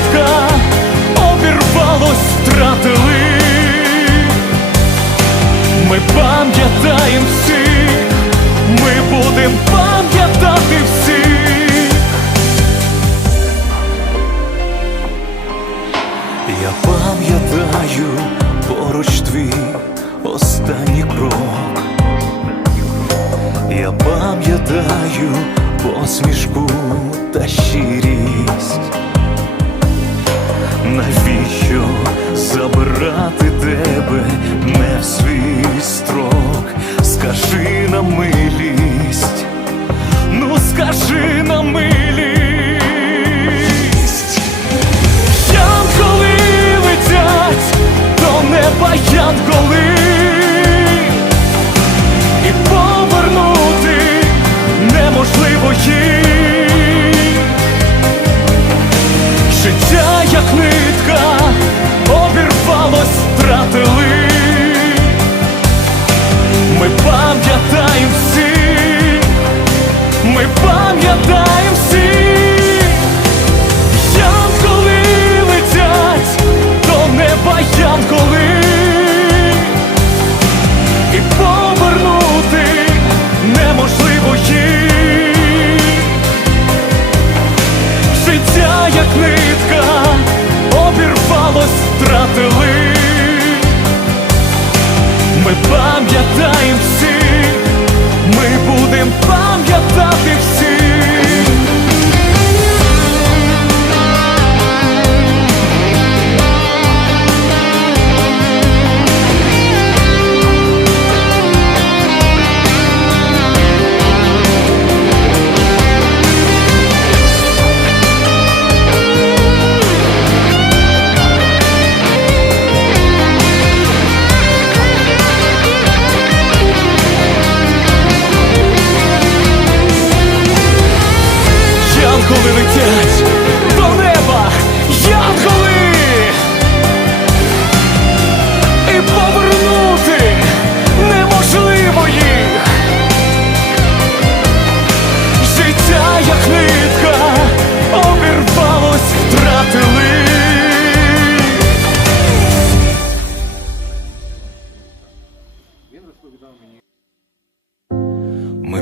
Нитка, обірвалось, втратили. Ми пам'ятаємо всіх, ми будем пам'ятати всіх. Я пам'ятаю поруч твій останній крок. Я пам'ятаю посмішку та щирість. Навіщо забирати тебе не в свій строк? Скажи на милість, ну скажи на милість. Янголи летять до неба янголи, як нитка, обірвалось, втратили. Ми пам'ятаємо